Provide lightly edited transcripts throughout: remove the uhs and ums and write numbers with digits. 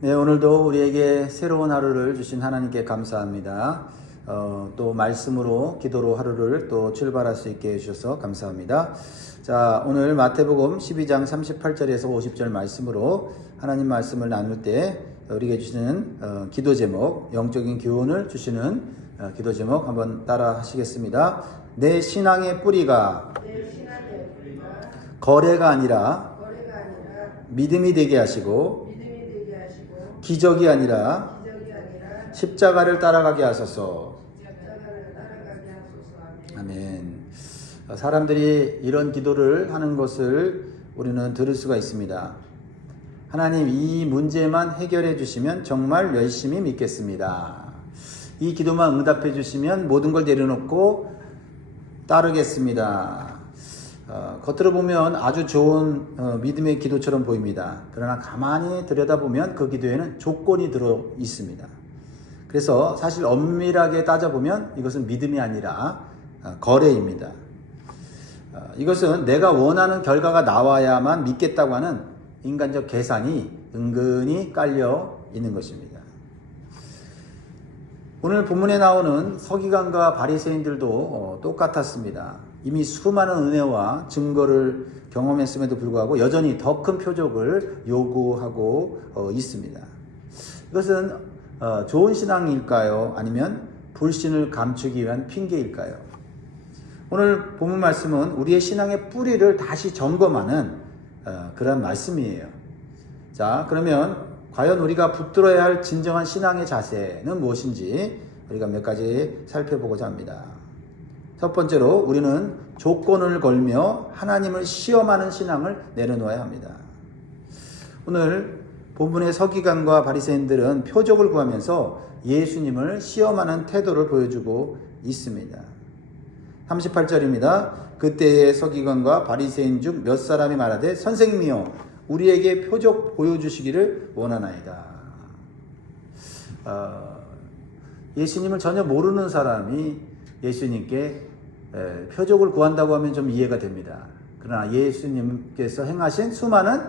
네, 오늘도 우리에게 새로운 하루를 주신 하나님께 감사합니다. 또 말씀으로 기도로 하루를 또 출발할 수 있게 해주셔서 감사합니다. 자, 오늘 마태복음 12장 38절에서 50절 말씀으로 하나님 말씀을 나눌 때 우리에게 주시는 기도 제목, 영적인 교훈을 주시는 기도 제목 한번 따라 하시겠습니다. 내 신앙의 뿌리가 거래가 아니라 믿음이 되게 하시고 기적이 아니라 십자가를 따라가게 하소서. 아멘. 사람들이 이런 기도를 하는 것을 우리는 들을 수가 있습니다. 하나님, 이 문제만 해결해 주시면 정말 열심히 믿겠습니다. 이 기도만 응답해 주시면 모든 걸 내려놓고 따르겠습니다. 겉으로 보면 아주 좋은 믿음의 기도처럼 보입니다. 그러나 가만히 들여다보면 그 기도에는 조건이 들어 있습니다. 그래서 사실 엄밀하게 따져보면 이것은 믿음이 아니라 거래입니다. 이것은 내가 원하는 결과가 나와야만 믿겠다고 하는 인간적 계산이 은근히 깔려 있는 것입니다. 오늘 본문에 나오는 서기관과 바리새인들도 똑같았습니다. 이미 수많은 은혜와 증거를 경험했음에도 불구하고 여전히 더 큰 표적을 요구하고 있습니다. 이것은 좋은 신앙일까요? 아니면 불신을 감추기 위한 핑계일까요? 오늘 본문 말씀은 우리의 신앙의 뿌리를 다시 점검하는 그런 말씀이에요. 자, 그러면 과연 우리가 붙들어야 할 진정한 신앙의 자세는 무엇인지 우리가 몇 가지 살펴보고자 합니다. 첫 번째로 우리는 조건을 걸며 하나님을 시험하는 신앙을 내려놓아야 합니다. 오늘 본문의 서기관과 바리새인들은 표적을 구하면서 예수님을 시험하는 태도를 보여주고 있습니다. 38절입니다. 그때의 서기관과 바리새인 중 몇 사람이 말하되 선생님이여 우리에게 표적 보여주시기를 원하나이다. 예수님을 전혀 모르는 사람이 예수님께 표적을 구한다고 하면 좀 이해가 됩니다. 그러나 예수님께서 행하신 수많은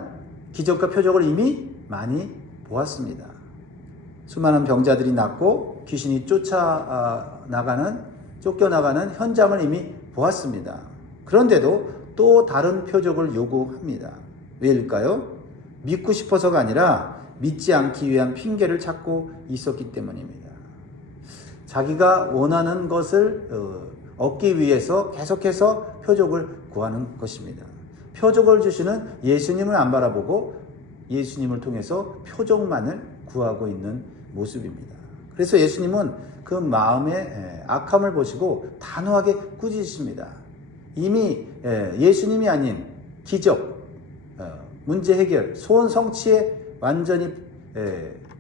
기적과 표적을 이미 많이 보았습니다. 수많은 병자들이 낫고 귀신이 쫓겨나가는 현장을 이미 보았습니다. 그런데도 또 다른 표적을 요구합니다. 왜일까요? 믿고 싶어서가 아니라 믿지 않기 위한 핑계를 찾고 있었기 때문입니다. 자기가 원하는 것을 얻기 위해서 계속해서 표적을 구하는 것입니다. 표적을 주시는 예수님을 안 바라보고 예수님을 통해서 표적만을 구하고 있는 모습입니다. 그래서 예수님은 그 마음의 악함을 보시고 단호하게 꾸짖으십니다. 이미 예수님이 아닌 기적, 문제 해결, 소원 성취에 완전히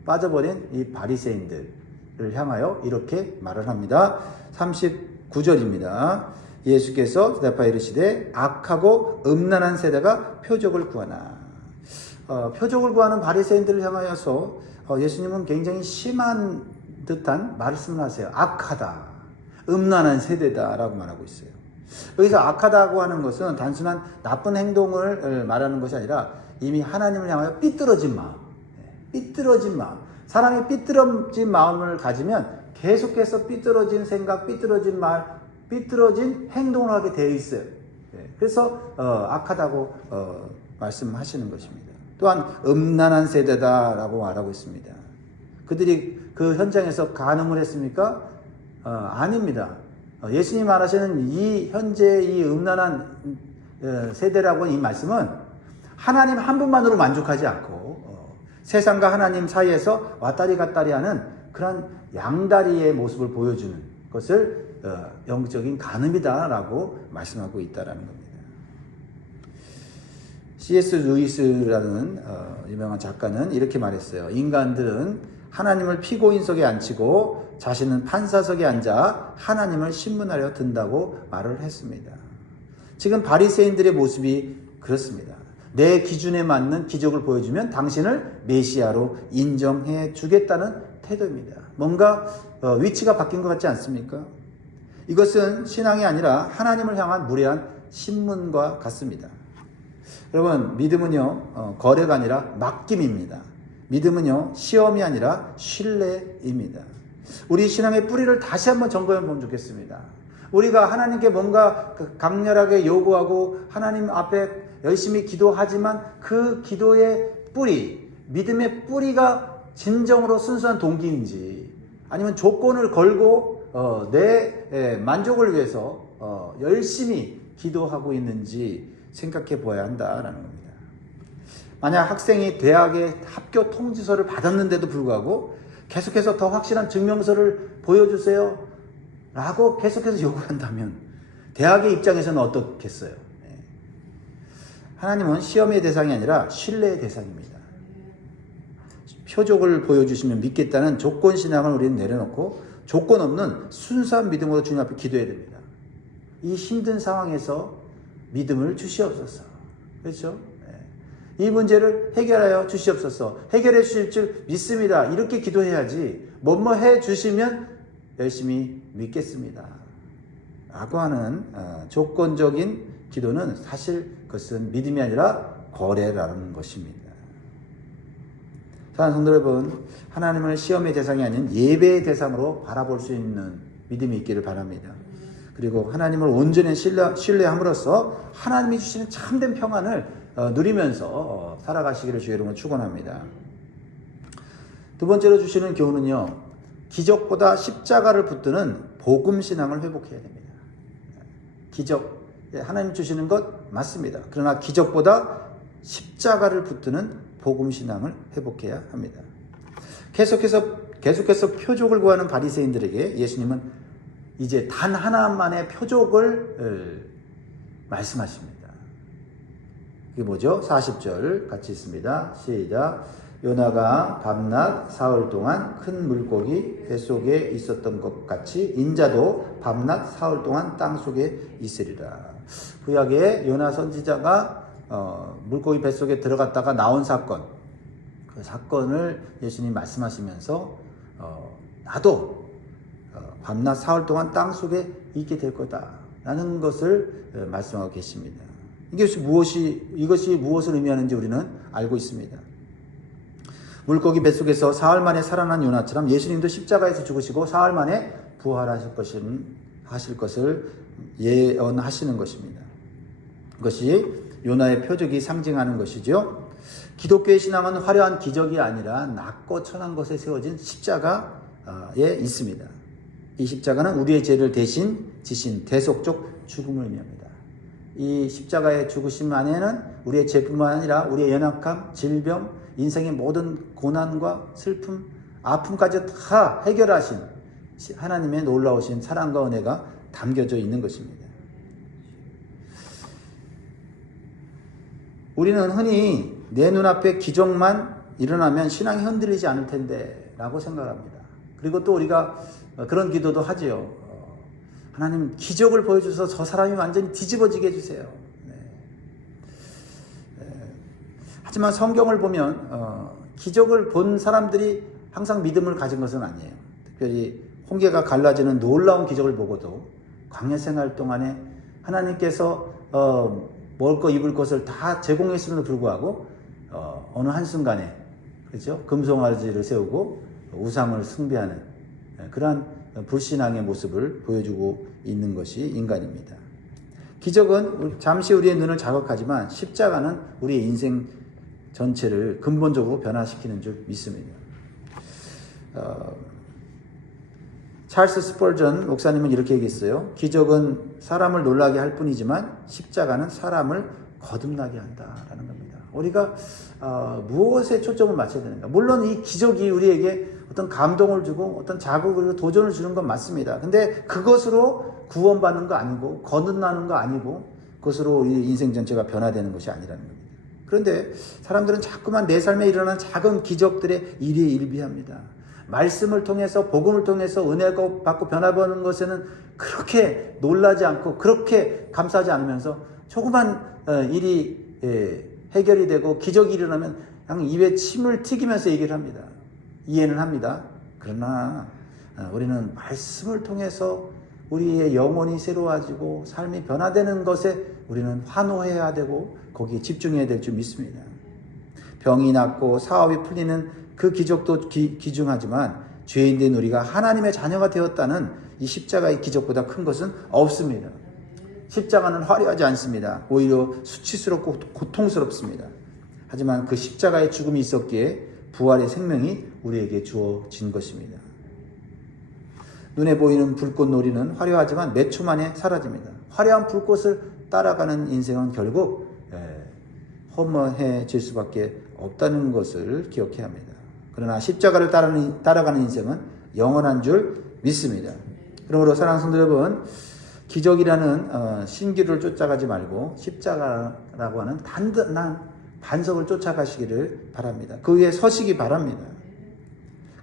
빠져버린 이 바리새인들을 향하여 이렇게 말을 합니다. 39절입니다. 예수께서 대답하여 이르시되 악하고 음란한 세대가 표적을 구하나. 표적을 구하는 바리새인들을 향하여서 예수님은 굉장히 심한 듯한 말씀을 하세요. 악하다, 음란한 세대다라고 말하고 있어요. 여기서 악하다고 하는 것은 단순한 나쁜 행동을 말하는 것이 아니라 이미 하나님을 향하여 삐뚤어진 마음. 사람이 삐뚤어진 마음을 가지면 계속해서 삐뚤어진 생각, 삐뚤어진 말, 삐뚤어진 행동을 하게 되어 있어요. 그래서 악하다고 말씀하시는 것입니다. 또한 음란한 세대다라고 말하고 있습니다. 그들이 그 현장에서 간음을 했습니까? 아닙니다. 예수님 말하시는 이 현재 이 음란한 세대라고 하는 이 말씀은 하나님 한 분만으로 만족하지 않고 세상과 하나님 사이에서 왔다리 갔다리 하는 그런 양다리의 모습을 보여주는 것을 영적인 간음이다라고 말씀하고 있다라는 겁니다. C.S. 루이스라는 유명한 작가는 이렇게 말했어요. 인간들은 하나님을 피고인석에 앉히고 자신은 판사석에 앉아 하나님을 신문하려 든다고 말을 했습니다. 지금 바리새인들의 모습이 그렇습니다. 내 기준에 맞는 기적을 보여주면 당신을 메시아로 인정해 주겠다는 태도입니다. 뭔가 위치가 바뀐 것 같지 않습니까? 이것은 신앙이 아니라 하나님을 향한 무례한 신문과 같습니다. 여러분, 믿음은요 거래가 아니라 맡김입니다. 믿음은요, 시험이 아니라 신뢰입니다. 우리 신앙의 뿌리를 다시 한번 점검해 보면 좋겠습니다. 우리가 하나님께 뭔가 강렬하게 요구하고 하나님 앞에 열심히 기도하지만 그 기도의 뿌리, 믿음의 뿌리가 진정으로 순수한 동기인지, 아니면 조건을 걸고 내 만족을 위해서 열심히 기도하고 있는지 생각해 보아야 한다라는 겁니다. 만약 학생이 대학의 합격 통지서를 받았는데도 불구하고 계속해서 더 확실한 증명서를 보여주세요 라고 계속해서 요구한다면 대학의 입장에서는 어떻겠어요? 하나님은 시험의 대상이 아니라 신뢰의 대상입니다. 표적을 보여주시면 믿겠다는 조건신앙을 우리는 내려놓고 조건 없는 순수한 믿음으로 주님 앞에 기도해야 됩니다. 이 힘든 상황에서 믿음을 주시옵소서. 그렇죠? 이 문제를 해결하여 주시옵소서. 해결해 주실 줄 믿습니다. 이렇게 기도해야지 뭐뭐 해 주시면 열심히 믿겠습니다 라고 하는 조건적인 기도는 사실 그것은 믿음이 아니라 거래라는 것입니다. 사랑하는 성도 여러분, 하나님을 시험의 대상이 아닌 예배의 대상으로 바라볼 수 있는 믿음이 있기를 바랍니다. 그리고 하나님을 온전히 신뢰함으로써 하나님이 주시는 참된 평안을 누리면서 살아가시기를 주의 이름으로 축원합니다. 두 번째로 주시는 교훈은요, 기적보다 십자가를 붙드는 복음신앙을 회복해야 됩니다. 기적, 하나님 주시는 것 맞습니다. 그러나 기적보다 십자가를 붙드는 복음신앙을 회복해야 합니다. 계속해서 표적을 구하는 바리새인들에게 예수님은 이제 단 하나만의 표적을 말씀하십니다. 그게 뭐죠? 40절 같이 있습니다. 시작. 요나가 밤낮 사흘 동안 큰 물고기 뱃속에 있었던 것 같이 인자도 밤낮 사흘 동안 땅속에 있으리라. 구약에 요나 선지자가 물고기 뱃속에 들어갔다가 나온 사건, 그 사건을 예수님이 말씀하시면서 나도 밤낮 사흘 동안 땅속에 있게 될 거다라는 것을 말씀하고 계십니다. 이것이 무엇을 의미하는지 우리는 알고 있습니다. 물고기 뱃속에서 사흘 만에 살아난 요나처럼 예수님도 십자가에서 죽으시고 사흘 만에 부활하실 것을 예언하시는 것입니다. 그것이 요나의 표적이 상징하는 것이죠. 기독교의 신앙은 화려한 기적이 아니라 낮고 천한 곳에 세워진 십자가에 있습니다. 이 십자가는 우리의 죄를 대신 지신 대속적 죽음을 의미합니다. 이 십자가의 죽으심 안에는 우리의 죄뿐만 아니라 우리의 연약함, 질병, 인생의 모든 고난과 슬픔, 아픔까지 다 해결하신 하나님의 놀라우신 사랑과 은혜가 담겨져 있는 것입니다. 우리는 흔히 내 눈앞에 기적만 일어나면 신앙이 흔들리지 않을 텐데 라고 생각합니다. 그리고 또 우리가 그런 기도도 하지요. 하나님 기적을 보여주셔서 저 사람이 완전히 뒤집어지게 해주세요. 하지만 성경을 보면 기적을 본 사람들이 항상 믿음을 가진 것은 아니에요. 특별히 홍게가 갈라지는 놀라운 기적을 보고도 광야 생활 동안에 하나님께서 먹을 것 입을 것을 다 제공했음에도 불구하고 어느 한순간에 그렇죠? 금송아지를 세우고 우상을 숭배하는 그러한 불신앙의 모습을 보여주고 있는 것이 인간입니다. 기적은 잠시 우리의 눈을 자극하지만 십자가는 우리의 인생 전체를 근본적으로 변화시키는 줄 믿습니다. 찰스 스펄전 목사님은 이렇게 얘기했어요. 기적은 사람을 놀라게 할 뿐이지만 십자가는 사람을 거듭나게 한다라는 겁니다. 우리가 무엇에 초점을 맞춰야 되는가? 물론 이 기적이 우리에게 어떤 감동을 주고 어떤 자극을 도전을 주는 건 맞습니다. 근데 그것으로 구원받는 거 아니고 거듭나는 거 아니고 그것으로 우리 인생 전체가 변화되는 것이 아니라는 겁니다. 그런데 사람들은 자꾸만 내 삶에 일어나는 작은 기적들에 일희일비합니다. 말씀을 통해서 복음을 통해서 은혜가 받고 변화받는 것에는 그렇게 놀라지 않고 그렇게 감사하지 않으면서 조그만 일이 해결이 되고 기적이 일어나면 그냥 입에 침을 튀기면서 얘기를 합니다. 이해는 합니다. 그러나 우리는 말씀을 통해서 우리의 영혼이 새로워지고 삶이 변화되는 것에 우리는 환호해야 되고 거기에 집중해야 될 줄 믿습니다. 병이 낫고 사업이 풀리는 그 기적도 귀중하지만 죄인된 우리가 하나님의 자녀가 되었다는 이 십자가의 기적보다 큰 것은 없습니다. 십자가는 화려하지 않습니다. 오히려 수치스럽고 고통스럽습니다. 하지만 그 십자가의 죽음이 있었기에 부활의 생명이 우리에게 주어진 것입니다. 눈에 보이는 불꽃놀이는 화려하지만 몇 초 만에 사라집니다. 화려한 불꽃을 따라가는 인생은 결국 허무해질 수밖에 없다는 것을 기억해야 합니다. 그러나 십자가를 따라가는 인생은 영원한 줄 믿습니다. 그러므로 사랑하는 성도 여러분, 기적이라는 신기루를 쫓아가지 말고 십자가라고 하는 단단한 반석을 쫓아가시기를 바랍니다. 그 위에 서시기 바랍니다.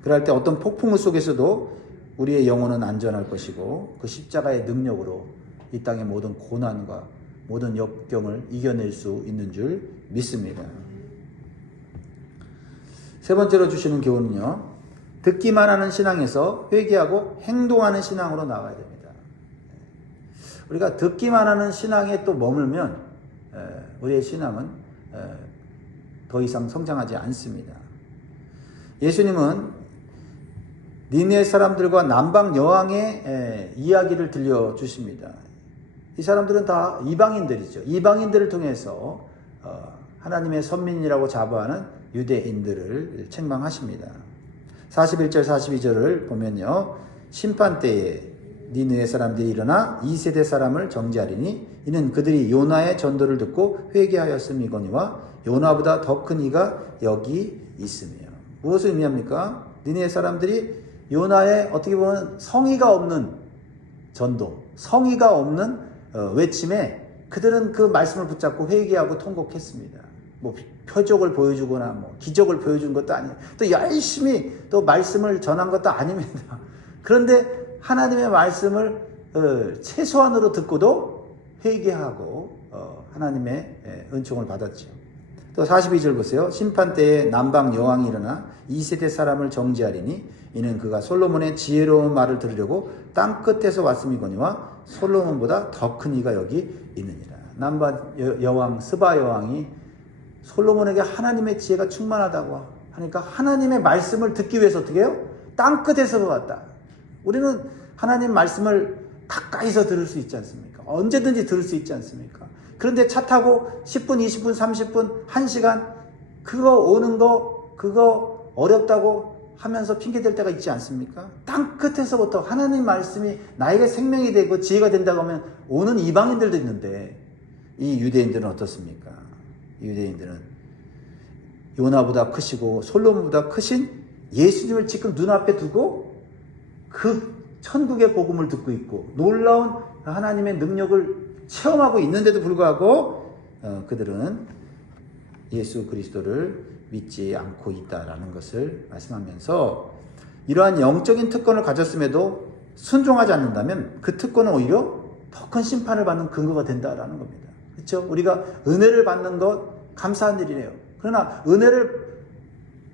그럴 때 어떤 폭풍우 속에서도 우리의 영혼은 안전할 것이고 그 십자가의 능력으로 이 땅의 모든 고난과 모든 역경을 이겨낼 수 있는 줄 믿습니다. 세 번째로 주시는 교훈은요, 듣기만 하는 신앙에서 회개하고 행동하는 신앙으로 나가야 됩니다. 우리가 듣기만 하는 신앙에 또 머물면 우리의 신앙은 더 이상 성장하지 않습니다. 예수님은 니네 사람들과 남방 여왕의 이야기를 들려주십니다. 이 사람들은 다 이방인들이죠. 이방인들을 통해서 하나님의 선민이라고 자부하는 유대인들을 책망하십니다. 41절 42절을 보면요, 심판때에 니느웨 사람들이 일어나 2세대 사람을 정죄하리니 이는 그들이 요나의 전도를 듣고 회개하였음이거니와 요나보다 더 큰 이가 여기 있으며. 무엇을 의미합니까? 니느웨 사람들이 요나의 어떻게 보면 성의가 없는 전도, 성의가 없는 외침에 그들은 그 말씀을 붙잡고 회개하고 통곡했습니다. 뭐 표적을 보여주거나 뭐 기적을 보여준 것도 아니에요. 또 열심히 또 말씀을 전한 것도 아닙니다. 그런데 하나님의 말씀을 최소한으로 듣고도 회개하고 하나님의 은총을 받았죠. 또 42절 보세요. 심판때에 남방 여왕이 일어나 2세대 사람을 정죄하리니 이는 그가 솔로몬의 지혜로운 말을 들으려고 땅 끝에서 왔음이거니와 솔로몬보다 더 큰 이가 여기 있느니라. 남방 여왕 스바 여왕이 솔로몬에게 하나님의 지혜가 충만하다고 하니까 하나님의 말씀을 듣기 위해서 어떻게 해요? 땅 끝에서 왔다. 우리는 하나님 말씀을 가까이서 들을 수 있지 않습니까? 언제든지 들을 수 있지 않습니까? 그런데 차 타고 10분, 20분, 30분, 1시간 그거 오는 거 그거 어렵다고 하면서 핑계댈 때가 있지 않습니까? 땅 끝에서부터 하나님 말씀이 나에게 생명이 되고 지혜가 된다고 하면 오는 이방인들도 있는데 이 유대인들은 어떻습니까? 유대인들은 요나보다 크시고 솔로몬보다 크신 예수님을 지금 눈앞에 두고 그 천국의 복음을 듣고 있고 놀라운 하나님의 능력을 체험하고 있는데도 불구하고 그들은 예수 그리스도를 믿지 않고 있다라는 것을 말씀하면서 이러한 영적인 특권을 가졌음에도 순종하지 않는다면 그 특권은 오히려 더 큰 심판을 받는 근거가 된다라는 겁니다. 그렇죠? 우리가 은혜를 받는 것 감사한 일이네요. 그러나 은혜를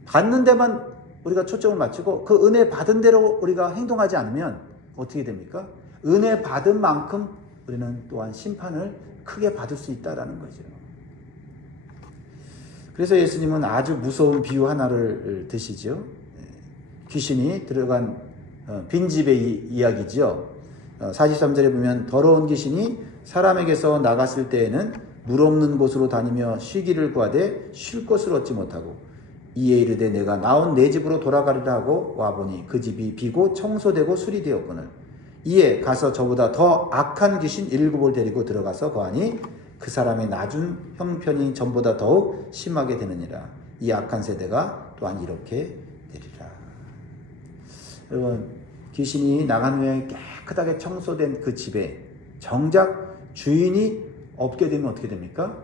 받는 데만 우리가 초점을 맞추고 그 은혜 받은 대로 우리가 행동하지 않으면 어떻게 됩니까? 은혜 받은 만큼 우리는 또한 심판을 크게 받을 수 있다라는 거죠. 그래서 예수님은 아주 무서운 비유 하나를 드시죠. 귀신이 들어간 빈집의 이야기죠. 43절에 보면 더러운 귀신이 사람에게서 나갔을 때에는 물 없는 곳으로 다니며 쉬기를 구하되 쉴 곳을 얻지 못하고 이에 이르되 내가 나온 내 집으로 돌아가리라 하고 와보니 그 집이 비고 청소되고 수리되었거늘 이에 가서 저보다 더 악한 귀신 7을 데리고 들어가서 거하니 그 사람의 낮은 형편이 전보다 더욱 심하게 되느니라. 이 악한 세대가 또한 이렇게 되리라. 여러분, 귀신이 나간 후에 깨끗하게 청소된 그 집에 정작 주인이 없게 되면 어떻게 됩니까?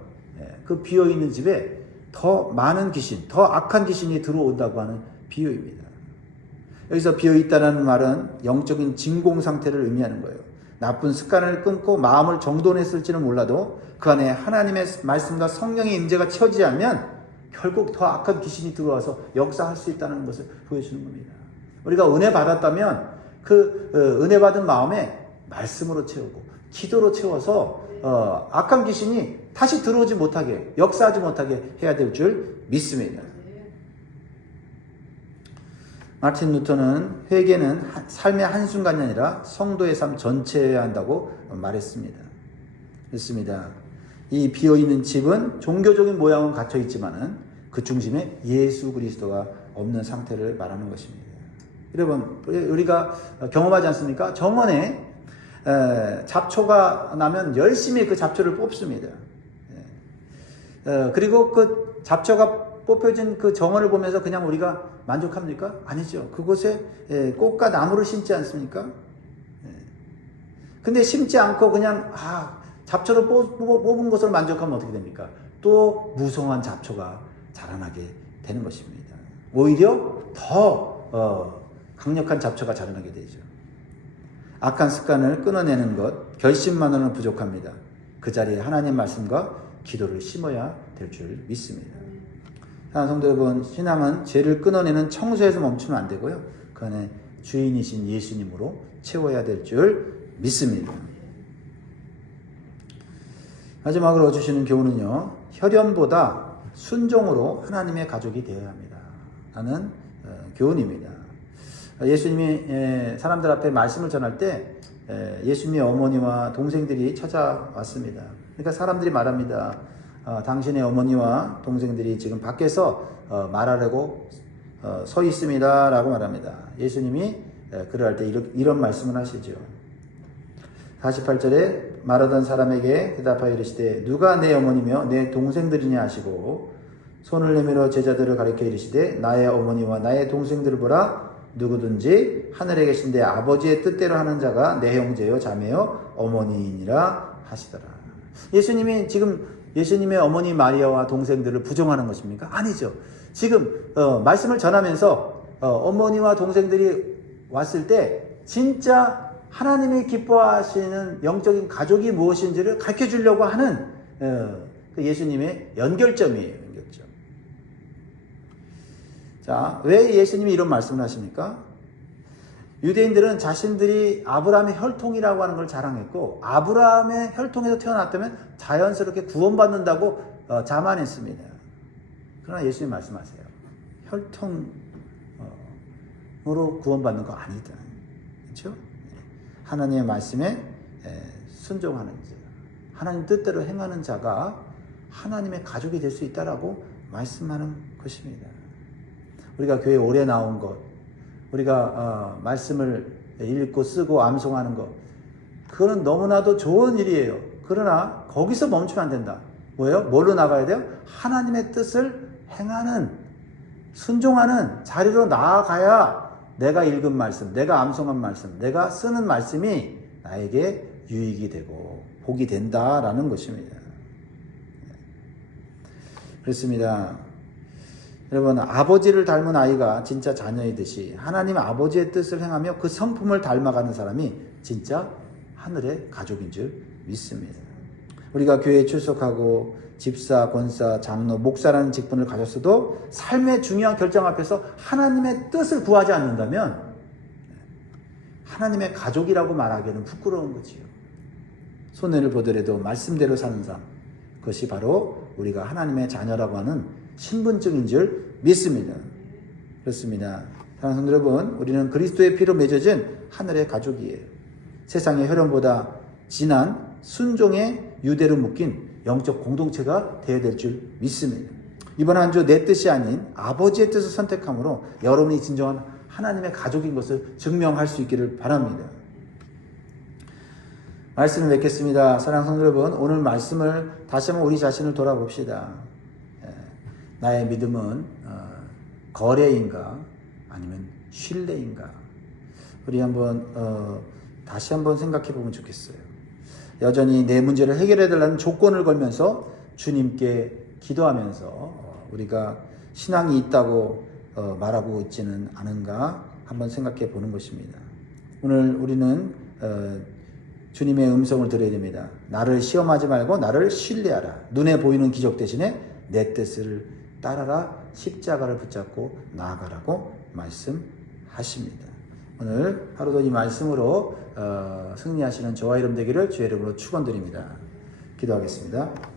그 비어있는 집에 더 많은 귀신, 더 악한 귀신이 들어온다고 하는 비유입니다. 여기서 비어있다는 말은 영적인 진공 상태를 의미하는 거예요. 나쁜 습관을 끊고 마음을 정돈했을지는 몰라도 그 안에 하나님의 말씀과 성령의 임재가 채워지지 않으면 결국 더 악한 귀신이 들어와서 역사할 수 있다는 것을 보여주는 겁니다. 우리가 은혜 받았다면 그 은혜 받은 마음에 말씀으로 채우고 기도로 채워서 악한 귀신이 다시 들어오지 못하게, 역사하지 못하게 해야 될 줄 믿습니다. 마틴 루터는 회개는 삶의 한순간이 아니라 성도의 삶 전체여야 한다고 말했습니다. 그렇습니다. 이 비어있는 집은 종교적인 모양은 갇혀 있지만은 그 중심에 예수 그리스도가 없는 상태를 말하는 것입니다. 여러분, 우리가 경험하지 않습니까? 정원에 잡초가 나면 열심히 그 잡초를 뽑습니다. 그리고 그 잡초가 뽑혀진 그 정원을 보면서 그냥 우리가 만족합니까? 아니죠. 그곳에 꽃과 나무를 심지 않습니까? 근데 심지 않고 그냥 잡초를 뽑은 것을 만족하면 어떻게 됩니까? 또 무성한 잡초가 자라나게 되는 것입니다. 오히려 더 강력한 잡초가 자라나게 되죠. 악한 습관을 끊어내는 것, 결심만으로는 부족합니다. 그 자리에 하나님 말씀과 기도를 심어야 될 줄 믿습니다. 사랑하는 성도 여러분, 신앙은 죄를 끊어내는 청소에서 멈추면 안 되고요. 그 안에 주인이신 예수님으로 채워야 될 줄 믿습니다. 마지막으로 주시는 교훈은요, 혈연보다 순종으로 하나님의 가족이 되어야 합니다 라는 교훈입니다. 예수님이 사람들 앞에 말씀을 전할 때 예수님의 어머니와 동생들이 찾아왔습니다. 그러니까 사람들이 말합니다. 당신의 어머니와 동생들이 지금 밖에서 말하려고 서 있습니다 라고 말합니다. 예수님이 그럴 때 이런 말씀을 하시죠. 48절에 말하던 사람에게 대답하여 이르시되 누가 내 어머니며 내 동생들이냐 하시고 손을 내밀어 제자들을 가리켜 이르시되 나의 어머니와 나의 동생들을 보라. 누구든지 하늘에 계신 내 아버지의 뜻대로 하는 자가 내 형제요 자매요 어머니이니라 하시더라. 예수님이 지금 예수님의 어머니 마리아와 동생들을 부정하는 것입니까? 아니죠. 지금 말씀을 전하면서 어머니와 동생들이 왔을 때 진짜 하나님이 기뻐하시는 영적인 가족이 무엇인지를 가르쳐 주려고 하는 그 예수님의 연결점이에요. 연결점. 자, 왜 예수님이 이런 말씀을 하십니까? 유대인들은 자신들이 아브라함의 혈통이라고 하는 걸 자랑했고 아브라함의 혈통에서 태어났다면 자연스럽게 구원받는다고 자만했습니다. 그러나 예수님 말씀하세요. 혈통으로 구원받는 거 아니다. 그렇죠? 하나님의 말씀에 순종하는 자, 하나님 뜻대로 행하는 자가 하나님의 가족이 될 수 있다라고 말씀하는 것입니다. 우리가 교회에 오래 나온 것, 우리가 말씀을 읽고 쓰고 암송하는 것, 그거는 너무나도 좋은 일이에요. 그러나 거기서 멈추면 안 된다. 뭐예요? 뭘로 나가야 돼요? 하나님의 뜻을 행하는, 순종하는 자리로 나아가야 내가 읽은 말씀, 내가 암송한 말씀, 내가 쓰는 말씀이 나에게 유익이 되고 복이 된다라는 것입니다. 그렇습니다. 여러분, 아버지를 닮은 아이가 진짜 자녀이듯이 하나님 아버지의 뜻을 행하며 그 성품을 닮아가는 사람이 진짜 하늘의 가족인 줄 믿습니다. 우리가 교회에 출석하고 집사, 권사, 장로, 목사라는 직분을 가졌어도 삶의 중요한 결정 앞에서 하나님의 뜻을 구하지 않는다면 하나님의 가족이라고 말하기에는 부끄러운 거지요. 손해를 보더라도 말씀대로 사는 삶, 그것이 바로 우리가 하나님의 자녀라고 하는 신분증인 줄 믿습니다. 그렇습니다. 사랑하는 성도 여러분, 우리는 그리스도의 피로 맺어진 하늘의 가족이에요. 세상의 혈연보다 진한 순종의 유대로 묶인 영적 공동체가 되어야 될 줄 믿습니다. 이번 한 주 내 뜻이 아닌 아버지의 뜻을 선택함으로 여러분이 진정한 하나님의 가족인 것을 증명할 수 있기를 바랍니다. 말씀을 맺겠습니다. 사랑하는 성도 여러분, 오늘 말씀을 다시 한번 우리 자신을 돌아봅시다. 나의 믿음은 거래인가 아니면 신뢰인가? 우리 한번 다시 한번 생각해 보면 좋겠어요. 여전히 내 문제를 해결해 달라는 조건을 걸면서 주님께 기도하면서 우리가 신앙이 있다고 말하고 있지는 않은가 한번 생각해 보는 것입니다. 오늘 우리는 주님의 음성을 들어야 됩니다. 나를 시험하지 말고 나를 신뢰하라. 눈에 보이는 기적 대신에 내 뜻을 따라라. 십자가를 붙잡고 나아가라고 말씀하십니다. 오늘 하루도 이 말씀으로 승리하시는 저와 여러분 되기를 주의 이름으로 축원드립니다. 기도하겠습니다.